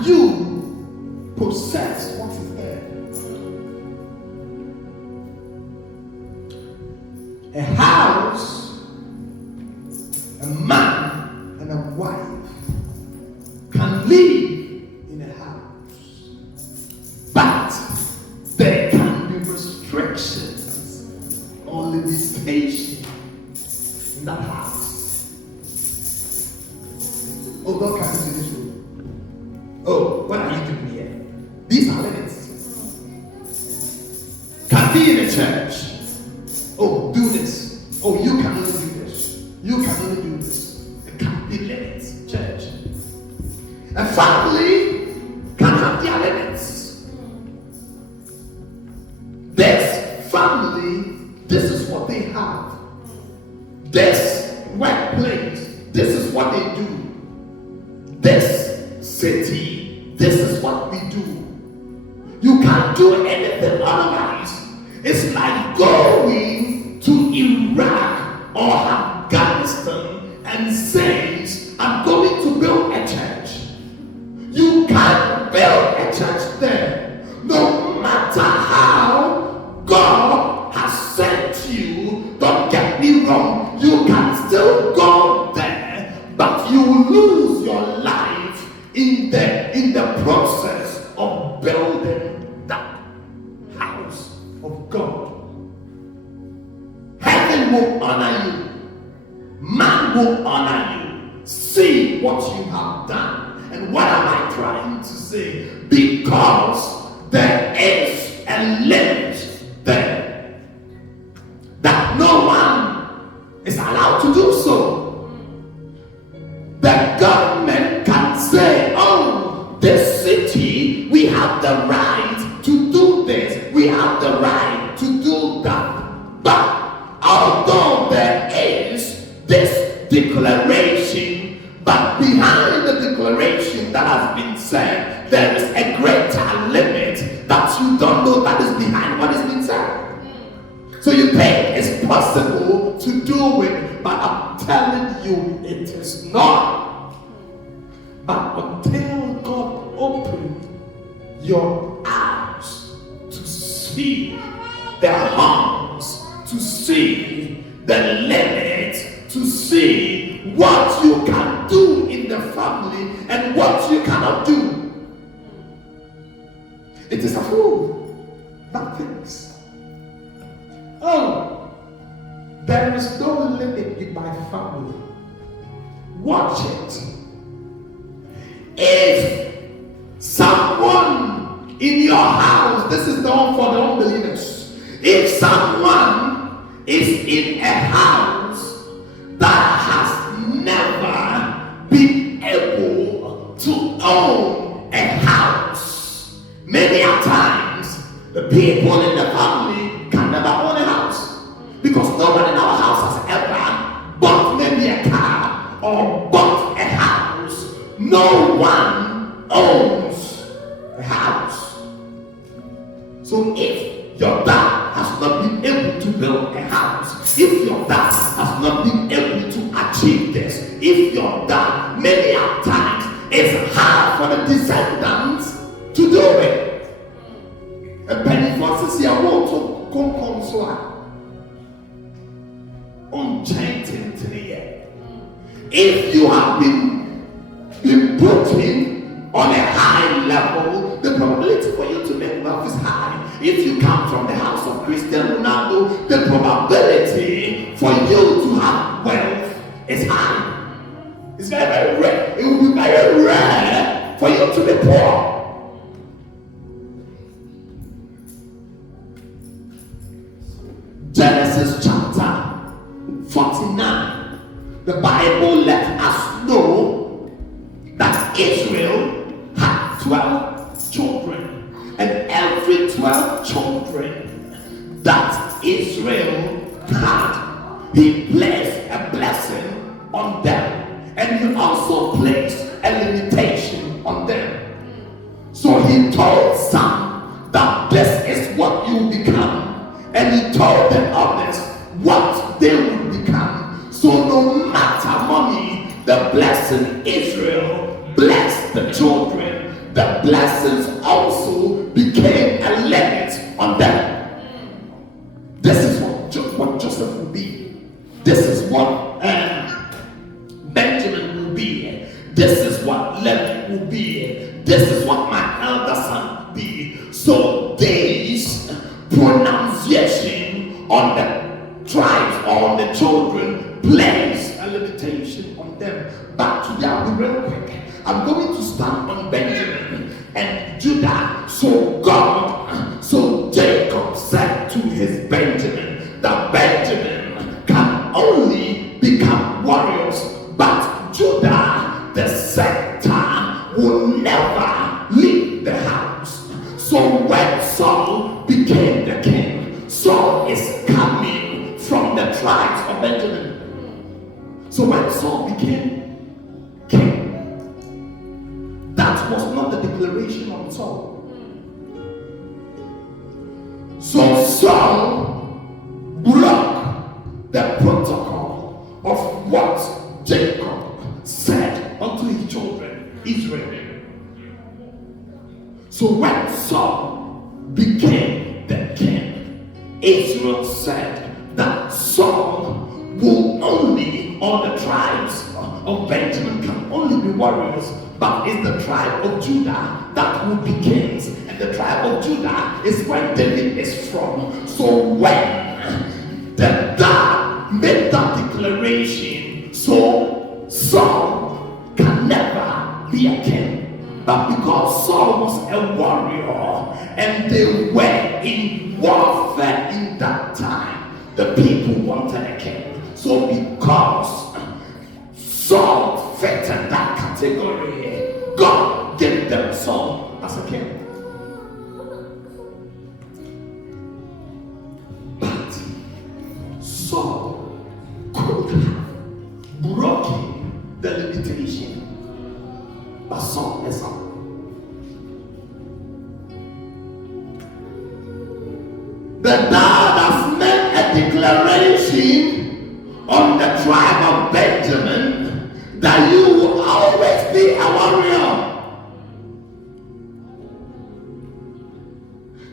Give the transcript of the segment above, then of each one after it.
can you possess what is there? A house, a man and a wife can live in a house, but there can be restrictions. Only be patient in that house. Oh, don't come into this room. Oh, what are you doing here? These are limits. Can be in a church. Oh, do this. Oh, you can only do this. You can only do this. It can be limits, church. A family can have their limits. This family, this is what they have. This workplace, this is what they do. This city, this is what we do. You can't do anything otherwise. It's like going to Iraq or Afghanistan and saying, I'm going to build a church. You can't build a church there. No matter how God has sent you, don't get me wrong, you can still go there, but you will lose your life in the process of building that house of God. Heaven will honor you. Man will honor you. See what you have done. And what am I trying to say? Because there is a limit there that no one is allowed to do so. The government can say, oh, this city, we have the right to do this. We have the right to do that. But although there is this declaration, but behind the declaration that has been said, there is a greater limit that you don't know that is behind what is being said. So you think it's possible to do it, but I'm telling you it is not. But until God opened your eyes to see the harms, to see the limit, to see what you can do in the family and what you cannot do, it is a fool that thinks, oh, there is no limit in my family. Watch it. If someone in your house, this is the one for the unbelievers, if someone is in a house that has never been able to own a house, many a times the people in the family can never own a house, because no one in our house has ever bought maybe a car or bought a house. No one owns a house. So if your dad has not been able to build a house, if your dad has not been able to achieve this, if your dad many a times it's hard for the descendants to do it. A penny for sisi a woto konkonsoa. If you have been put in on a high level, the probability for you to make wealth is high. If you come from the house of Cristiano Ronaldo, the probability for you to have wealth is high. It's very, very rare. It will be very rare for you to be poor. Genesis chapter 49. The Bible let us know that Israel had 12 children, and every 12 children that Israel had, he placed a blessing on them, and he also placed a limitation on them. So he told some that this is what you become, and he told the others what they will become. So no matter money, the blessing Israel blessed the children. the blessings also became a limit on them. This is what Joseph will be. This is what Benjamin will be. This is what Levi will be. This is what my elder son will be. So this pronunciation on the tribes or on the children place a limitation on them. Back to that real quick. I'm going to stand on Benjamin and Judah. So Jacob said to his Benjamin that Benjamin can only become warriors, but Judah, the scepter, will never leave the house. So when Saul became the king, Saul is coming from the tribes of Benjamin. So when Saul became king, that was not the declaration of Saul. So Saul broke the protocol of what Jacob said unto his children, Israel. So when Saul became the king, Israel said that Saul will only, all the tribes of Benjamin can only be warriors, but it's the tribe of Judah that will be kings. And the tribe of Judah is where David is from. So when the dad made that declaration, so Saul can never be a king. But because Saul was a warrior and they were in warfare in that time, the people wanted a king. So because Saul fit in that category, God gave them Saul as a king. But Saul could have broken the limitation, but Saul is up. The dad has made a declaration on the tribe of Benjamin that you will always be a warrior.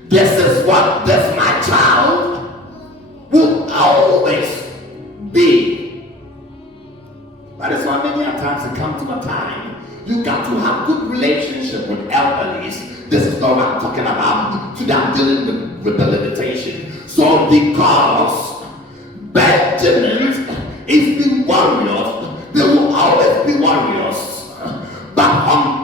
This is what this my child will always be. That is why many times it comes to a time you got to have good relationship with elderlies. This is not what I'm talking about. Today I'm dealing with the limitation. So because Benjamin is the warriors, they will always be warriors. But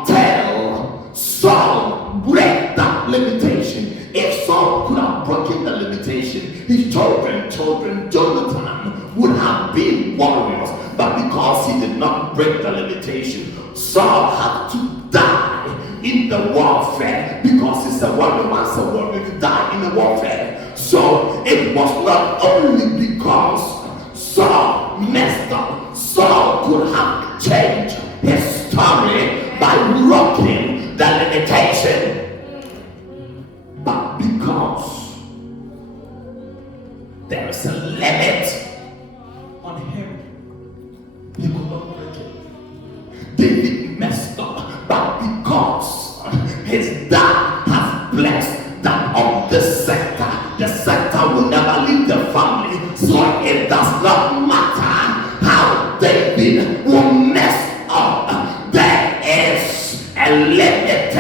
until Saul break that limitation, if Saul could have broken the limitation, his children, Jonathan, would have been warriors. But because he did not break the limitation, Saul had to die in the warfare, because he's a warrior. Once a warrior, to die in the warfare. So it was not only because Saul messed up. Saul could have changed his story by rocking the limitation. But because there is a limit on him, he could not break it. David messed up, but because his dad has blessed that of the sector will never leave the family. So it does not matter how David will mess up. There is a limit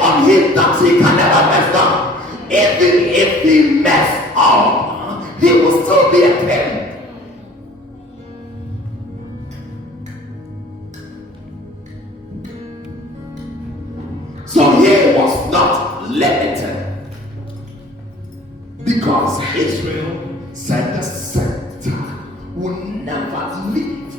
on him that he can never mess up. Even if he messed up, he will still be a king. So he was not limited, because Israel said the scepter will never leave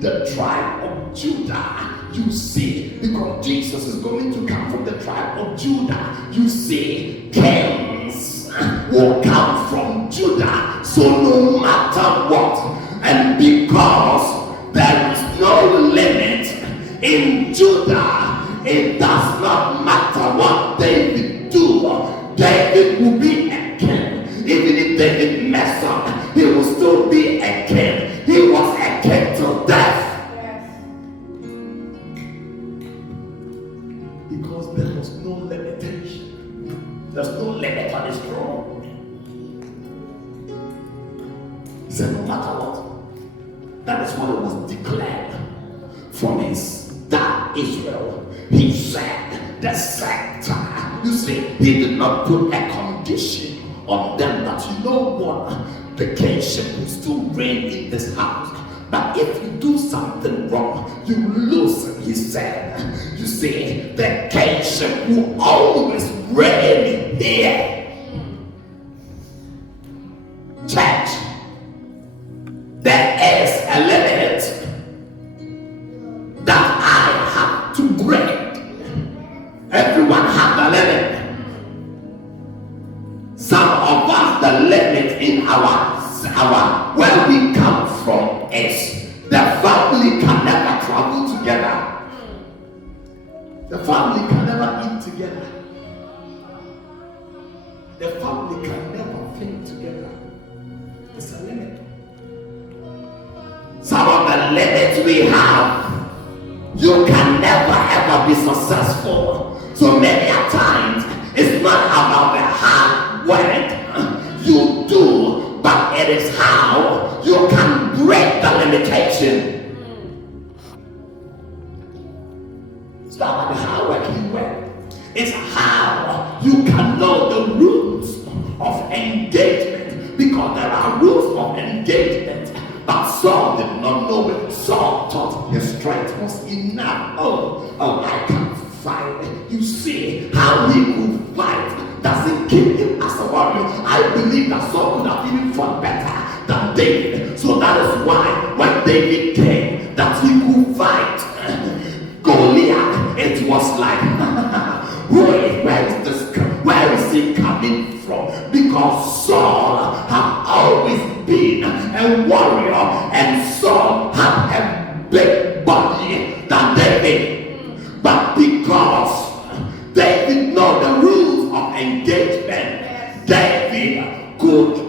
the tribe of Judah. You see, because Jesus is going to come from the tribe of Judah. You see, kings will come from Judah. So no matter what, and because there is no limit in Judah, it does not matter what David do. David will be a king. Even if David mess up, he will still be a king. He was a king till death. Because there was no limitation. There's no limit on his throne. He said, no matter what, that is what it was declared from his dad Israel. He said, the scepter. You see, he did not put a condition on them that you know what, the kingship will still reign in this house. But if you do something wrong, you lose it, he said. You see, the kingship will always reign here. Church, there is a limit that I have to break. Everyone has a limit. Some of us, the limit in our where we come from is the family can never travel together. The family can never eat together. The family can never think together. It's a limit. Some of the limits we have, you can never ever be successful. So many a times, it's not about the hard work you do, but it is how you can break the limitation. It's not about the hard work you work. It's how you can know the rules of engagement, because there are rules of engagement. But Saul did not know it. Saul thought his strength was enough. Oh, I can fight. You see how he could fight doesn't keep him as a warrior. I believe that Saul could have even fought better than David. So that is why when David came, that he could fight Goliath, it was like, where is he coming from? Because Saul had always been a warrior, and Saul had a big body than David. But because David know the rules of engagement, David could